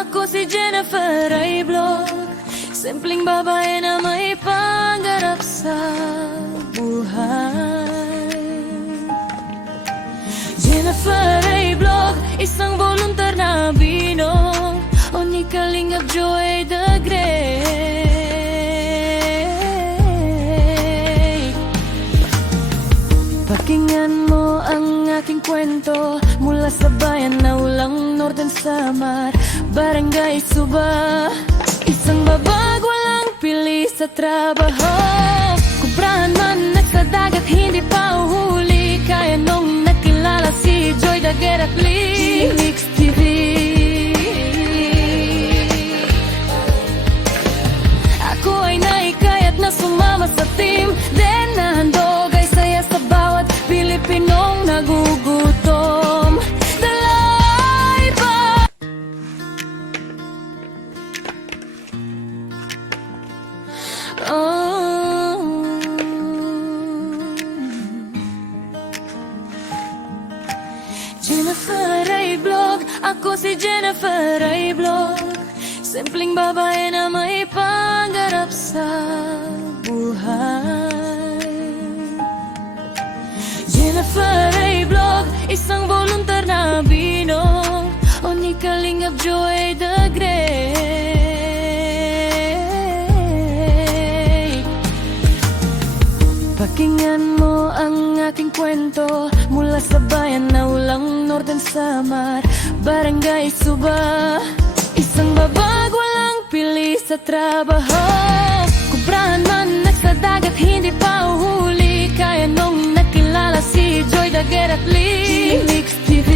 Ako si Jennifer ay blog, simpleng babae na may pangarap sa buhay. Jennifer ay blog, isang volunteer na binong, o ni Kalingap Joy the Great. Pakinggan mo ang aking kwento, mula sa bayan na ulang Northern Samar, Barangay Suba. Isang babag, walang pili sa trabaho, kubrahan man at sa dagat, hindi pa uhuli. Kaya nung nakilala si Joy the Great at Lee Mix TV. Ako ay naikayat na sumama sa team, then nahandog ay saya sa bawat Pilipinong nagugutom. Dalay pa Jennifer ay blog, ako si Jennifer ay blog, simpleng babae na may pangarap sa buhay. Jennifer ay blog, isang volunteer na binong, o ni Kalingap Joy the Great. Pakinggan mo ang aking kwento, mula sa bayan na ulang Northern Samar, Barangay Suba. Isang babag, walang pili sa trabaho, kubrahan man at sa dagat, hindi pa uhuli. Kaya nung nakilala si Joy the Great at Lee Mix TV.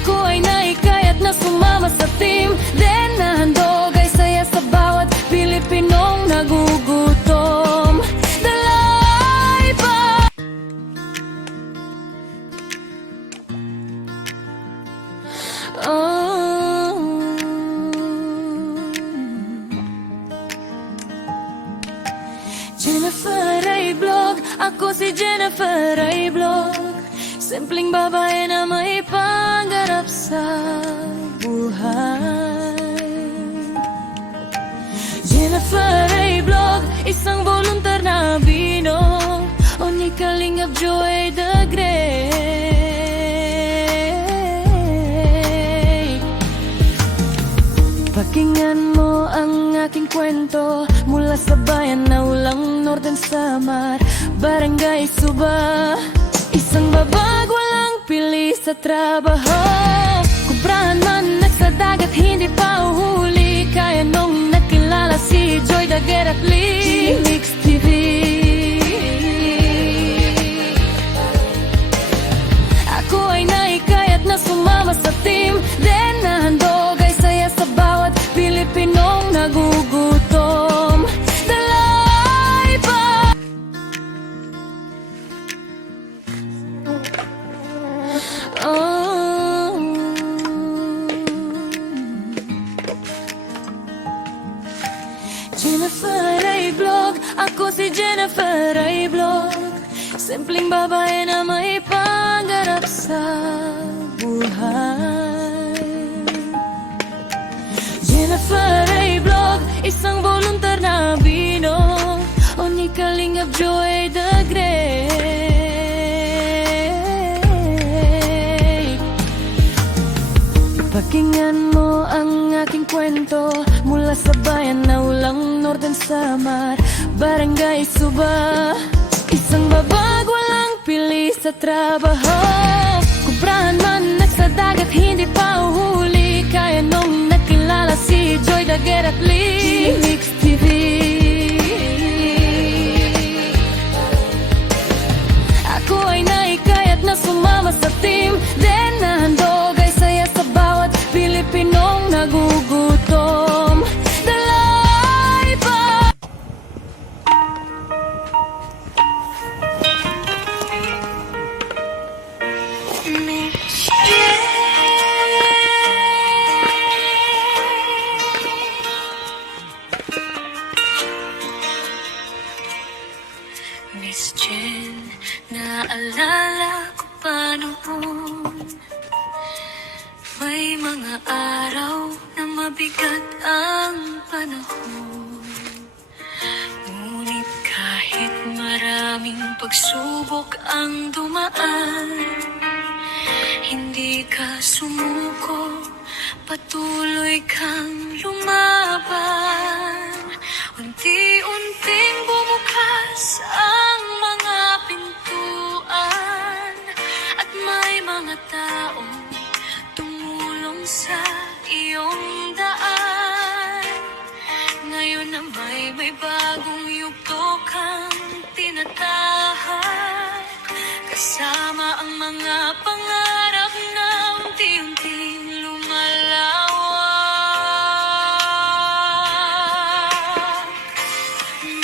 Ako ay naikayat na sumama sa team, then nahandog ay saya sa bawat Pilipinong nagugutom. Dalay pa Jennifer ay blog, ako si Jennifer ay blog, simpleng babae na may pangarap sa buhay. Jennifer ay blog, isang volunteer na binong, o ni Kalingap Joy the Great. Pakinggan mo ang aking kwento, mula sa bayan na ulang Northern Samar, Barangay Suba. Isang babag, walang pili sa trabaho, kubrahan man at sa dagat, hindi pa uhuli. Kaya nung nakilala si Joy the Great at Lee Mix TV. Ako ay naikayat na sumama sa team, then nahandog ay saya sa bawat Pilipinong nagugutom. Dalay pa Jennifer ay blog, ako si Jennifer ay blog, simpleng babae na may pangarap sa buhay. Jennifer ay blog, isang volunteer na binong, o ni Kalingap Joy the Great. Pakinggan mo ang aking kwento, mula sa bayan na ulang Northern Samar, Barangay Suba. Isang babag, walang pili sa trabaho, kubrahan man at sa dagat, hindi pa uhuli. Kaya nung nakilala si Joy the Great at Lee Mix TV. Ako ay naikayat na sumama sa team, then nahandog ay saya sa bawat Pilipinong nagugutom. Dalay pa Miss Jen, naalala ko pa noon araw na mabigat ang panahon, ngunit kahit maraming pagsubok ang dumaan, hindi ka sumuko, patuloy kang lumaban. Unti-unting bumukas ang mga pintuan, at may mga taong tumulong sa iyong daan. Ngayon na may bagong yugto kang tinatahak, kasama ang mga pangarap na unti-unting lumalawak.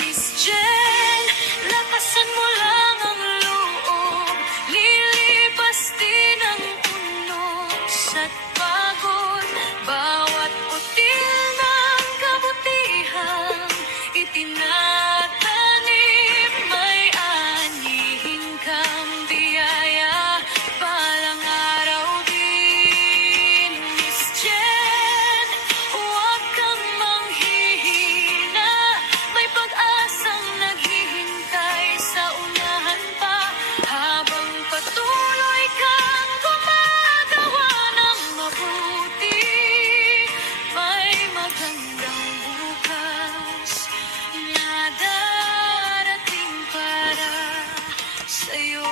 Miss Jen, lakasan mo lang ang loob, lilipas din ang unos at pagod. Bawat util ng kabutihang itinatanim, may anihin kang biyaya balang araw din. Miss Jen, huwag kang manghihina, may pag-asang naghihintay sa unahan pa, habang patuloy kang gumagawa ng mabuti. May magandang bukas na darating para sa'yo.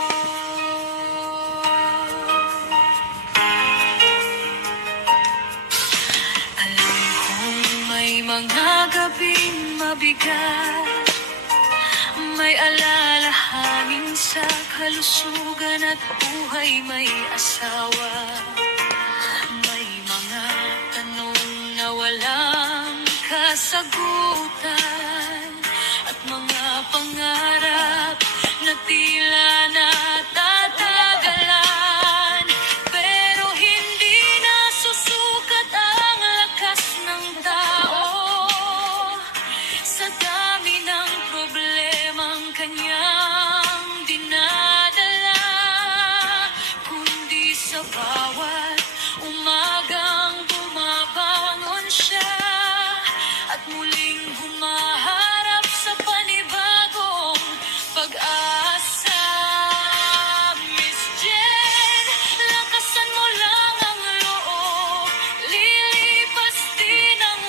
Alam kong may mga gabing mabigat, may alalahanin sa kalusugan at buhay may asawa. May mga tanong na walang kasagutan, at mga pangarap na tila natatagalan. Pero hindi nasusukat ang lakas ng tao sa dami ng problemang kanyang dinadala, kundi sa bawat umagang bumabangon siya at muling humaharap sa panibagong pag-asa. Miss Jen, lakasan mo lang ang loob, lilipas din ang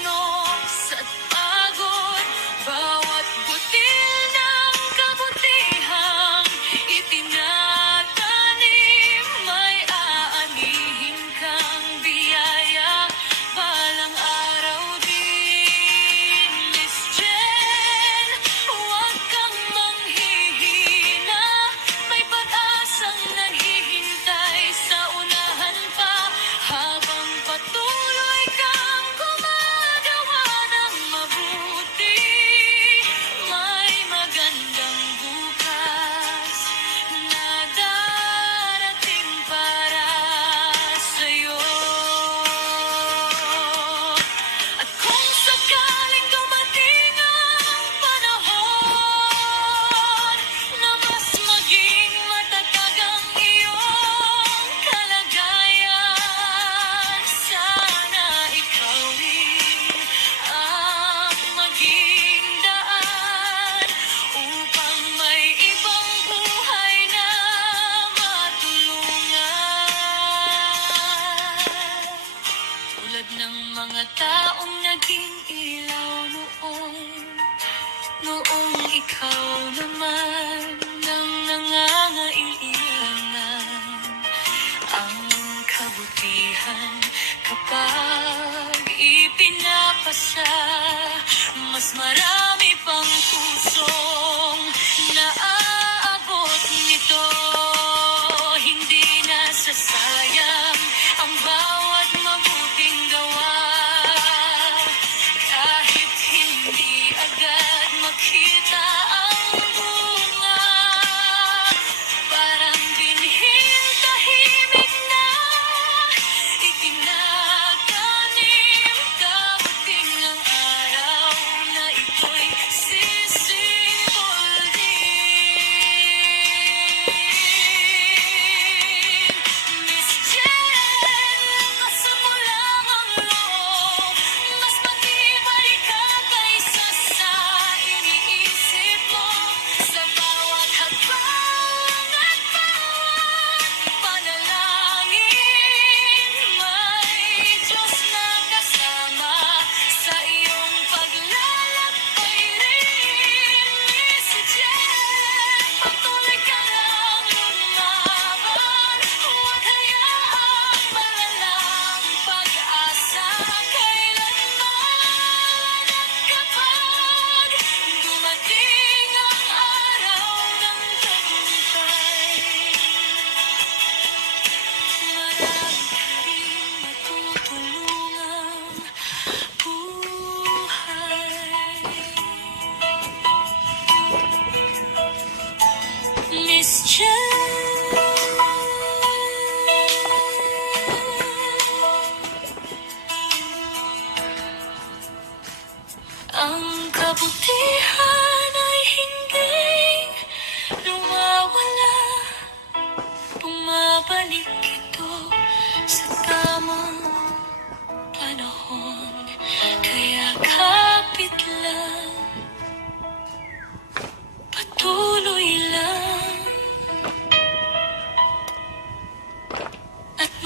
unos at pagod. Bawat butil ng kabutihang itinatanim, may aanihin kang biyaya balang araw din. Miss Jen, huwag kang manghihina, may pag-asang naghihintay sa unahan pa, habang patuloy kang gumagawa ng mabuti. May magandang bukas na darating para sa'yo. At kung sakaling dumating ang panahon na mas maging matatag ang iyong kalagayan, sana ikaw rin ang maging daan upang may ibang buhay na matulungan. Tulad ng mga taong naging ilaw noong ikaw naman ang nangangailangan. Ang kabutihan kapag ipinapasa, mas marami pang pusong naaabot nito. Hindi nasasayang ang bawat mabuting gawa, kahit hindi agad makita ang bunga. Parang binhing tahimik na itinatanim, dapating ang araw na ito'y sisimulan.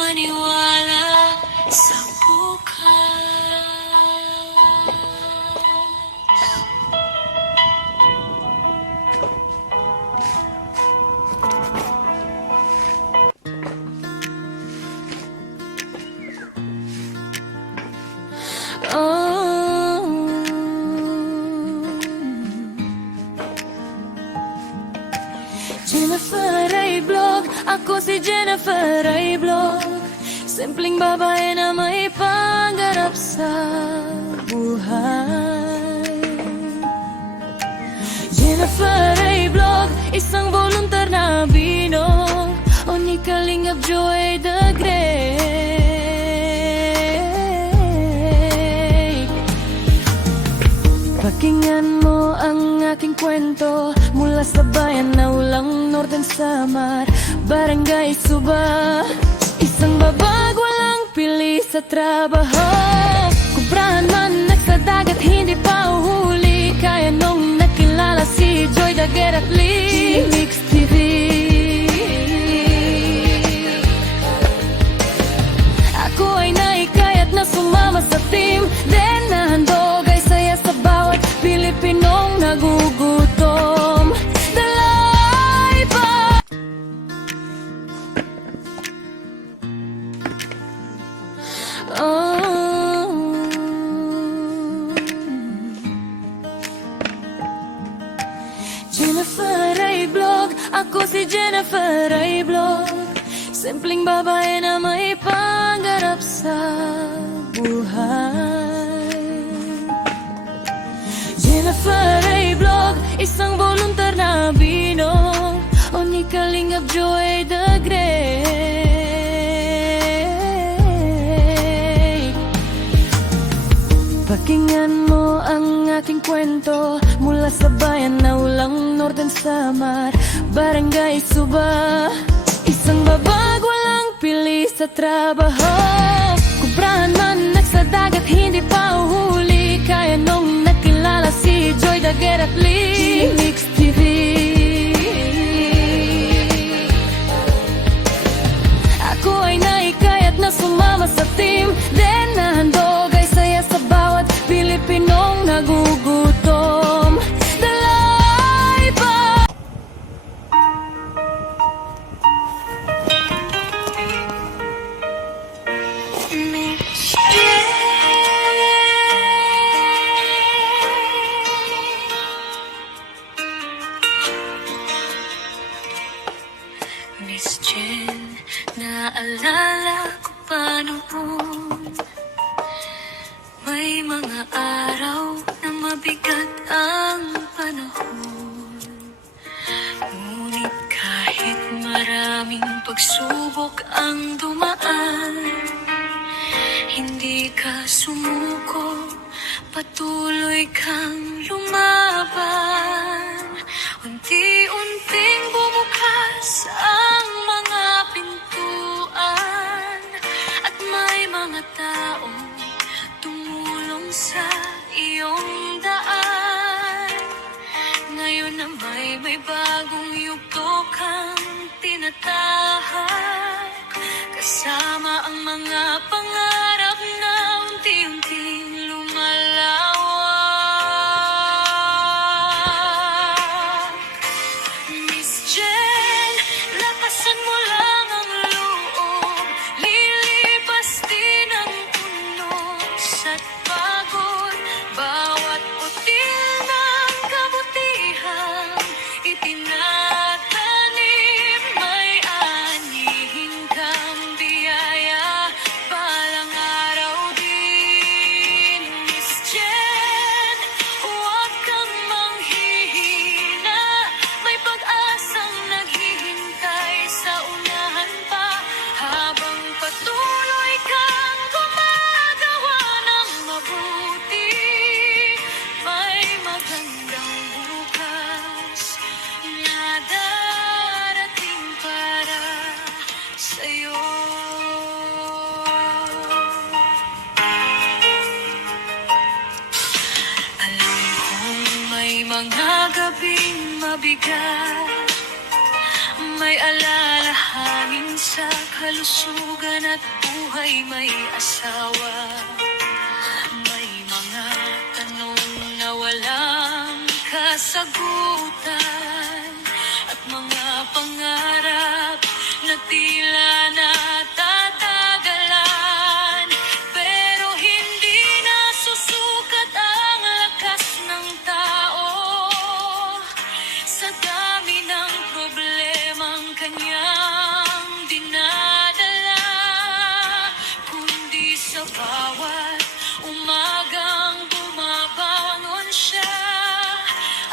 maniwala sa bukas. Oh, Jennifer ay blog, ako si Jennifer ay blog. Simpleng babae na may pangarap sa buhay. Jennifer ay blog, isang volunteer na binog. O ni Kalingap Joy the Great. Pakinggan mo ang aking kwento, mula sa bayan na ulang Northern Samar, Barangay Suba. Isang babag walang pili sa trabaho, kubrahan man nagsa-dagat hindi pa uhuli. Kaya nung nakilala si Joy Daguet at Lee, Mix TV. Ako ay naikayat na sumama sa team, then nahandog ay saya sa bawat Pilipinong nagugutom. Dalay pa. Oh, Jennifer ay blog, ako si Jennifer ay blog. Simpleng babae na may pangarap sa buhay. Jennifer ay blog, isang volunteer na binog. O ni Kalingap Joy the Great. Pakinggan mo ang aking kwento, mula sa bayan na ulang Northern Samar, Barangay Suba. Isang babag walang pili sa trabaho, kubrahan man nagsa-dagat hindi pa uhuli. Kaya nung nakilala si Joy Daguet at Lee, Mix TV. Ako ay naikayat na sumama sa team, then nahandog ay saya sa bawat Pilipinong nagugutom. Dalay pa. Miss Jen, naalala ko pa noon, may mga araw na mabigat ang panahon. Ngunit kahit maraming pagsubok ang dumaan, hindi ka sumuko, patuloy kang lumaban. Unti-unting bumukas ang mga pintuan, at may mga taong tumulong sa iyong daan. Ngayon na may bagong yugto kang tinatahak, kasama ang mga pangarap na unti-unting lumalawak. Miss Jen, lakasan mo lang ang loob, lilipas din ang unos at pagod. Bawat util ng kabutihan itinatanim, may anihin kang biyaya balang araw din. Miss Jen, huwag kang manghihina, may pag-asang naghihintay sa unahan pa. Habang patuloy kang gumagawa ng mabuti, may magandang bukas na darating para sa'yo. Alam kong may mga gabing mabigat, may alalahanin sa kalusugan at buhay may asawa. May mga tanong na walang kasagutan at mga pangarap na tila natatagalan. Pero hindi nasusukat ang lakas ng tao sa dami ng problemang kanyang dinadala, kundi sa bawat umagang bumabangon siya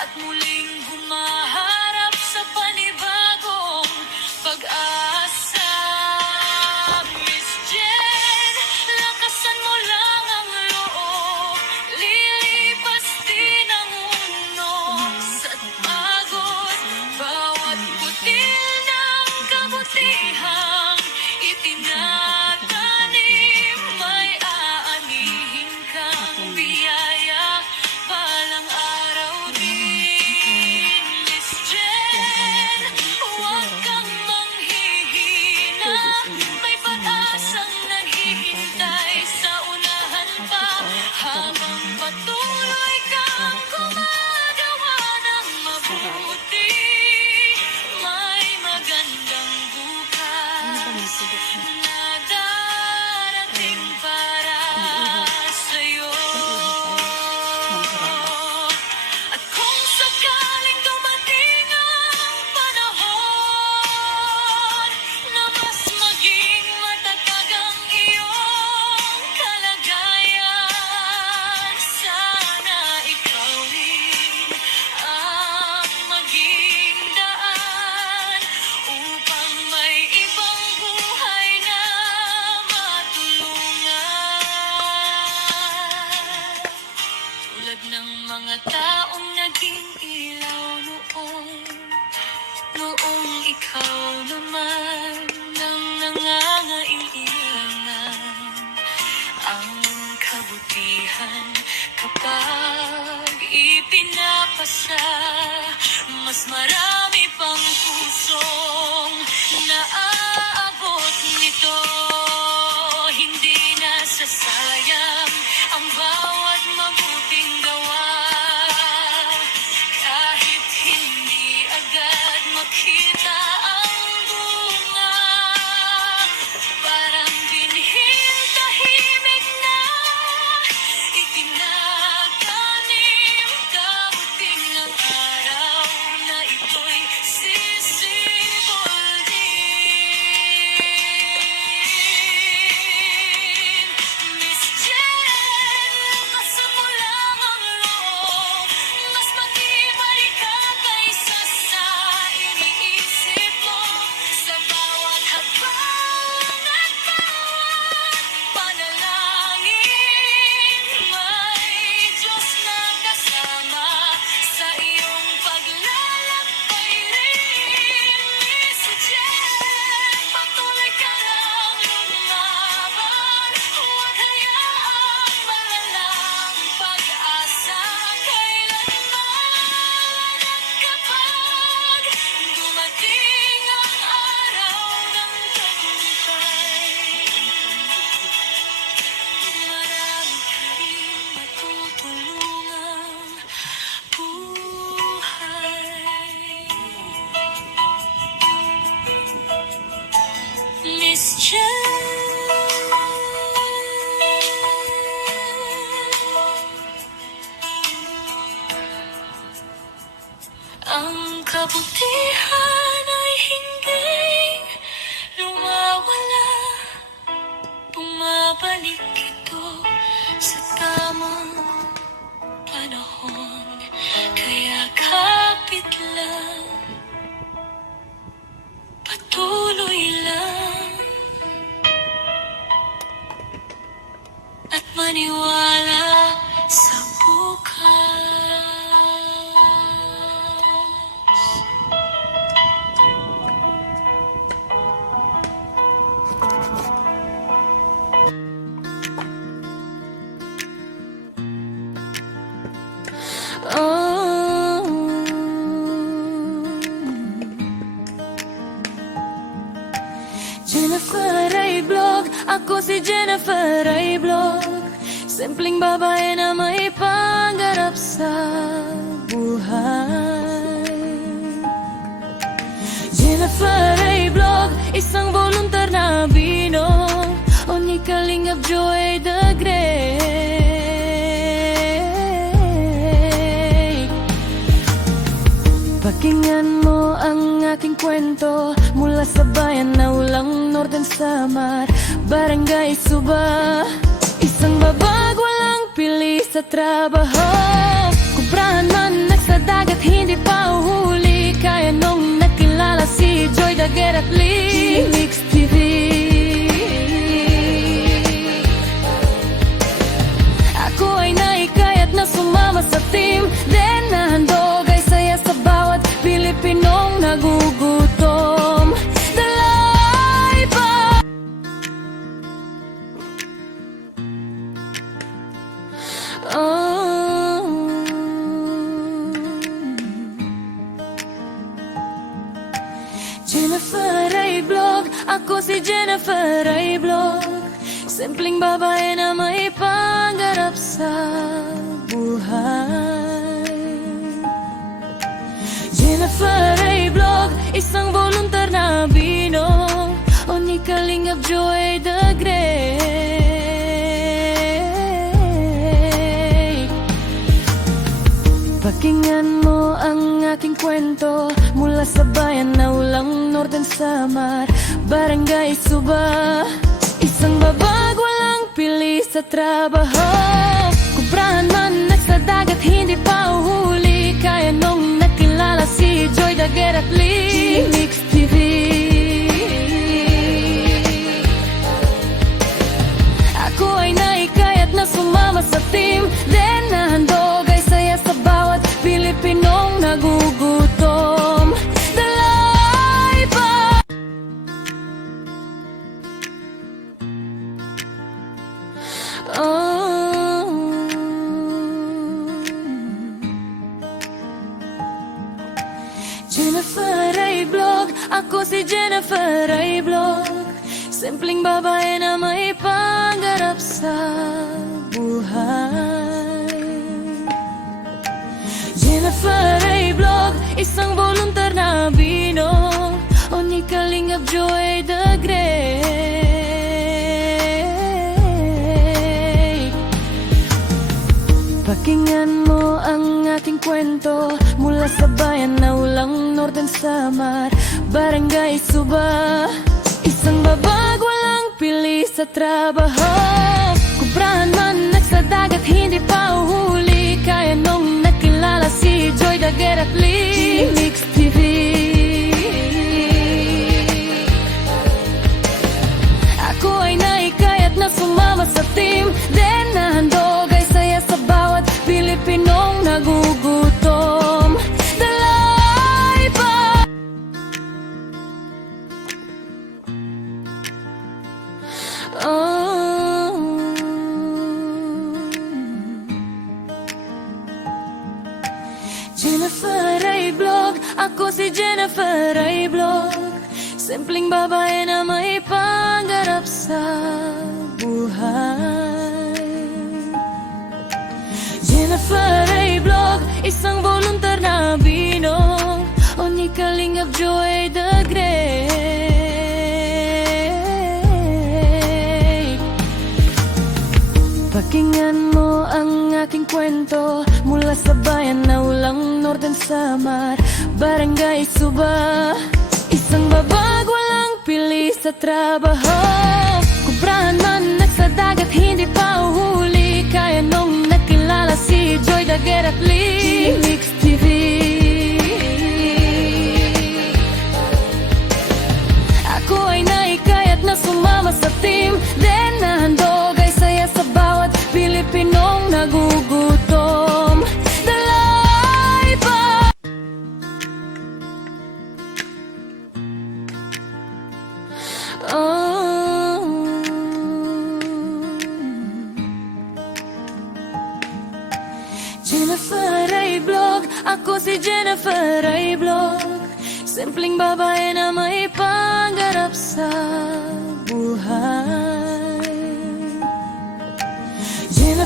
at muling humaharap sa panibagong pag-asa. Miss Jen, lakasan mo lang ang loob, lilipas din ang mundo sa pagod. Bawat butil ng kabutihang itinatanim, may aanihin kang biyaya balang araw din. Miss Jen, huwag kang manghihina, may pag-asang naghihintay sa unahan pa. Habang patuloy kang gumagawa ng mabuti, may magandang bukas na darating para sa'yo. At kung sakaling dumating ang panahon na mas maging matatag ang iyong kalagayan, sana ikaw rin ang maging daan upang may ibang buhay na matulungan. Tulad ng mga taong naging ilaw noong ikaw naman ang nangangailangan. Ang kabutihan kapag ipinapasa, mas marami pang pusong naaabot nito. Hindi nasasayang ang bawat mabuting gawa, kahit hindi agad makita ang bunga. Parang binhing tahimik na itinatanim, kabuting ang araw na ito'y sisibol din. Miss Jen, lakasan mo lang ang loob, mas matibay ka kaysa sa iniisip mo. Sa bawat hakbang at bawat panalangin, may Diyos na kasama sa iyong paglalakbay rin. Miss Jen, patuloy ka lang lumaban, huwag hayaang malalang pag-asa kailanman. At kapag dumating ang araw ng tagumpay, marami ka rin matutulungang buhay. Miss Jen, ang kabutihan ay hindi lumawala, bumabalik ito sa tamang panahon. Kaya kapit lang, patuloy lang, at maniwala sa bukas. Oh, ako si Jennifer ay blog. Simpleng babae na may pangarap sa buhay. Jennifer ay blog, isang volunteer na binog. O ni Kalingap Joy the Great. Pakinggan mo ang aking kwento, mula sa bayan na ulang Northern Samar, Barangay Suba. Isang babag, walang pili sa trabaho. Kubrahan man nagsadagat, hindi pa uhuli. Kaya nung nakilala si Joy Daguer at Lee Mix TV. Ako ay naikayat na sumama sa team. Then nahandog ay saya sa bawat Pilipinong nagugutom. Dalay pa. Oh. Jennifer ay blog, ako si Jennifer ay blog. Simpleng babae na may pangarap sa buhay. Jennifer ay blog, isang volunteer na binog. O ni Kalingap Joy the Great. Pakinggan mo ang aking kwento, mula sa bayan na ulang Northern Samar, Barangay Suba. Isang babag, walang pili sa trabaho. Kubrahan man nagsadagat, hindi pa uhuli. Kaya nung nakilala si Joy Daguer at Lee Mix TV. Ako ay naikayat na sumama sa team. Then nahandog ay saya sa bawat Pilipinong nagugutom. Dalay pa. Oh. Jennifer ay blog, ako si Jennifer ay blog. Simpleng babae na may pangarap sa buhay. Jennifer ay blog, isang volunteer na binog. O ni Kalingap Joy the Great. Pakinggan mo ang aking kwento, mula sa bayan na ulang Northern Samar, Barangay Suba. Isang babag, walang pili sa trabaho. Kubrahan man nagsadagat, hindi pa uhuli. Kaya nung nakilala si Joy Daguer at Lee Mix TV. Ako ay naikayat na sumama sa team. Then nahandog ay saya sa bawat Pilipinong nagugutom. Dalay pa. Oh. Jennifer ay blog, ako si Jennifer ay blog. Simpleng babae na may pangarap sa buhay. Jennifer ay blog, isang volunteer na binog. O ni Kalingap Joy the Great. Pakinggan mo ang aking kwento, mula sa bayan na ulang Northern Samar, Barangay Suba. Isang babag, walang pili sa trabaho. Kubrahan man nagsadagat, hindi pa uhuli. Kaya nung nakilala si Joy Daguer at Lee Mix TV. Ako ay naikayat na sumama sa team. Then nahandog ay saya sa bawat Pilipinong nagugutom. Dalay pa. Oh. Jennifer ay blog, ako si Jennifer ay blog. Simpleng babae na may pangarap sa buhay.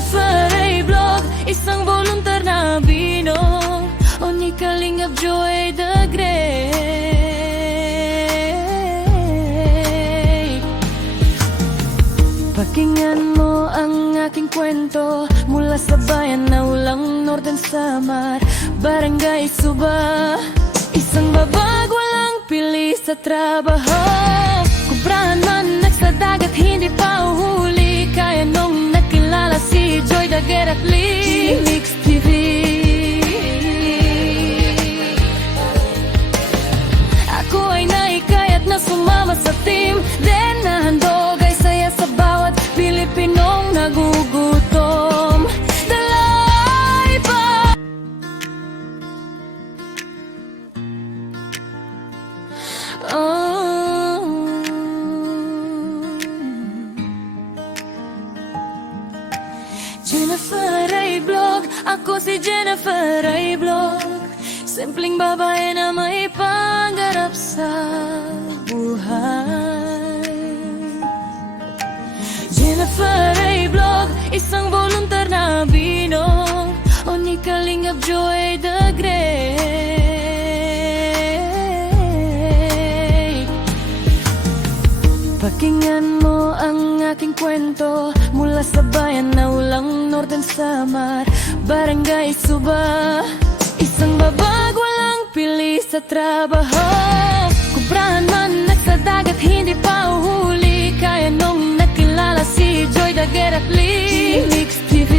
Jennifer ay blog, isang volunteer na binong, o ni Kalingap Joy the Great. Pakinggan mo ang aking kwento, mula sa bayan na ulang Northern Samar, Barangay Suba. Isang babag, walang pili sa trabaho, kubrahan man sa dagat, hindi pa uhuli. Kaya nung nakilala si Joy Daguer at Lee Mix TV. Ako ay naikayat na sumama sa team, then nahandog ay saya sa bawat Pilipinong nagugutom. Dalay pa Jennifer ay blog, ako si Jennifer ay blog, simpleng babae na may pangarap sa buhay. Jennifer ay blog, isang volunteer na binong, o ni Kalingap Joy the Great. Pakinggan mo ang aking kwento, mula sa bayan na ulang Northern Samar, Barangay Suba. Isang babag, walang pili sa trabaho, kubrahan man sa dagat, hindi pa uhuli. Kaya nung nakilala si Joy Daguer at Lee Mix TV.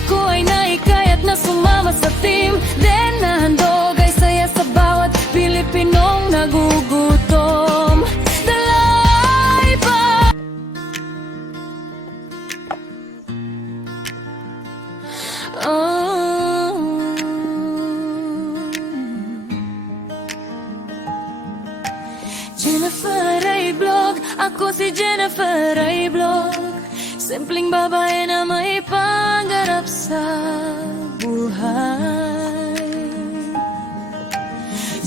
Ako ay naikayat na sumama sa team, then nahandog ay saya sa bawat Pilipinong nagugutom. Dalay pa Jennifer ay blog, ako si Jennifer ay blog, simpleng babae na may pangarap sa buhay.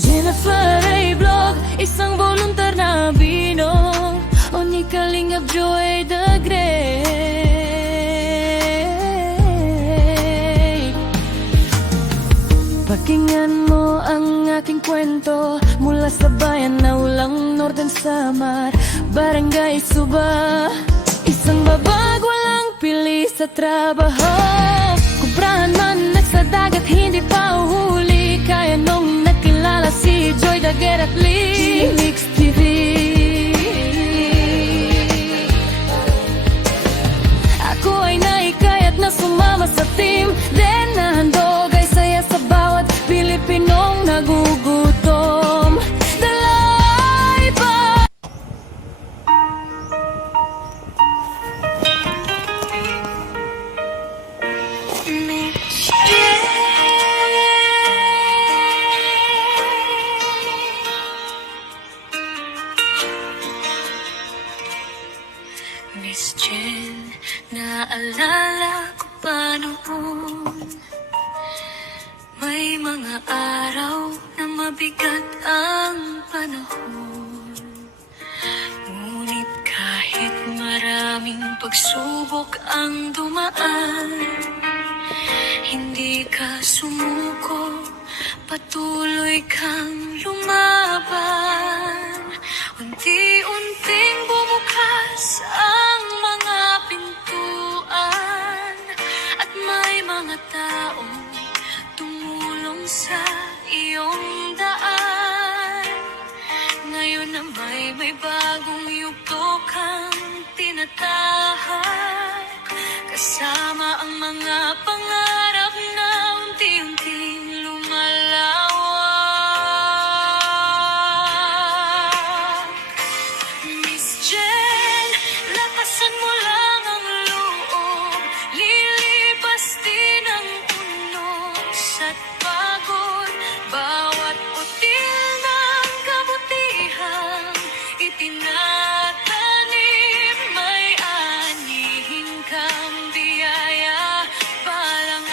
Jennifer ay blog, isang volunteer na binong, o ni Kalingap Joy the Great. Pakinggan mo ang aking kwento, mula sa bayan na ulang Northern Samar, Barangay Suba. Isang babag, walang pili sa trabaho, kubrahan man sa dagat, hindi pa uhuli. Kaya nung nakilala si Joy Daguer at Lee Mix TV. Ako ay naikayat na sumama sa team, then nahandog ay saya sa bawat Pilipinong nagugutom. Dalay pa Miss Jen, naalala ko pa noon, may mga araw na mabigat ang panahon. Ngunit kahit maraming pagsubok ang dumaan, hindi ka sumuko, patuloy kang lumaban. Unti-unting bumukas ang mga pintuan, at may mga taong tumulong sa iyong daan. Ngayon na may bagong yugto kang tinatahak, kasama ang mga pangarap na unti-unting lumalawak. Miss Jen, lakasan mo lang ang loob, lilipas din ang unos at pagod. Bawat util ng kabutihan itinatanim, may anihin kang biyaya, palang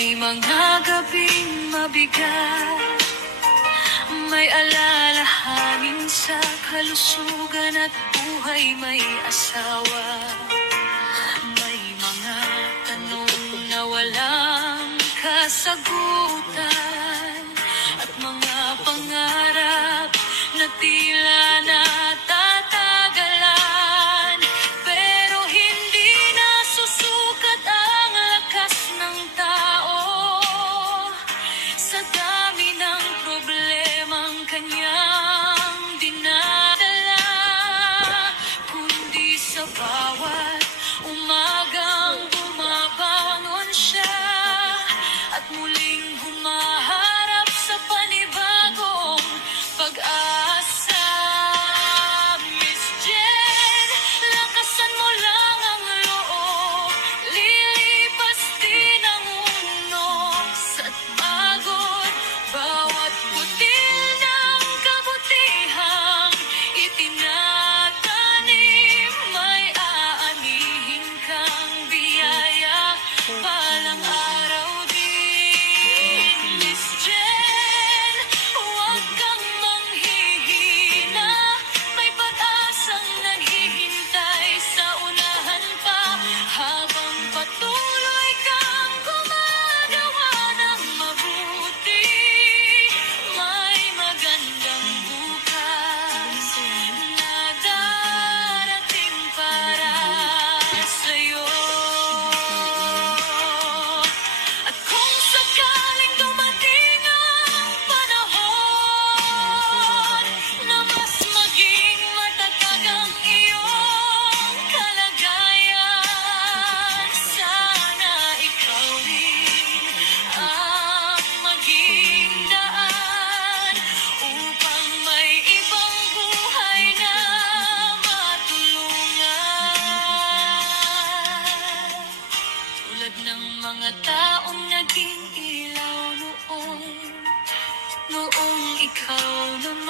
May mga gabing mabigat, may alalahanin sa kalusugan at buhay may asawa. May mga tanong na walang kasagutan at mga pangarap na tila natatagalan. Pero hindi nasusukat ang lakas ng tao sa dami ng problemang kanyang dinadala, kundi sa bawat umagang bumabangon siya at muling humaharap sa panibagong pag-asa. Miss Jen, lakasan mo lang ang loob, lilipas din ang unos at pagod. Bawat butil ng kabutihang itinatanim, may aanihin kang biyaya balang araw din. Miss Jen, huwag kang manghihina, may pag-asang naghihintay sa unahan pa, habang patuloy kang gumagawa ng mabuti. May magandang bukas na darating para sa'yo. At kung sakaling dumating ang panahon na mas maging matatag ang iyong kalagayan, sana ikaw rin ang maging daan upang may ibang buhay na matulungan. Tulad ng mga taong naging ilaw noong ikaw naman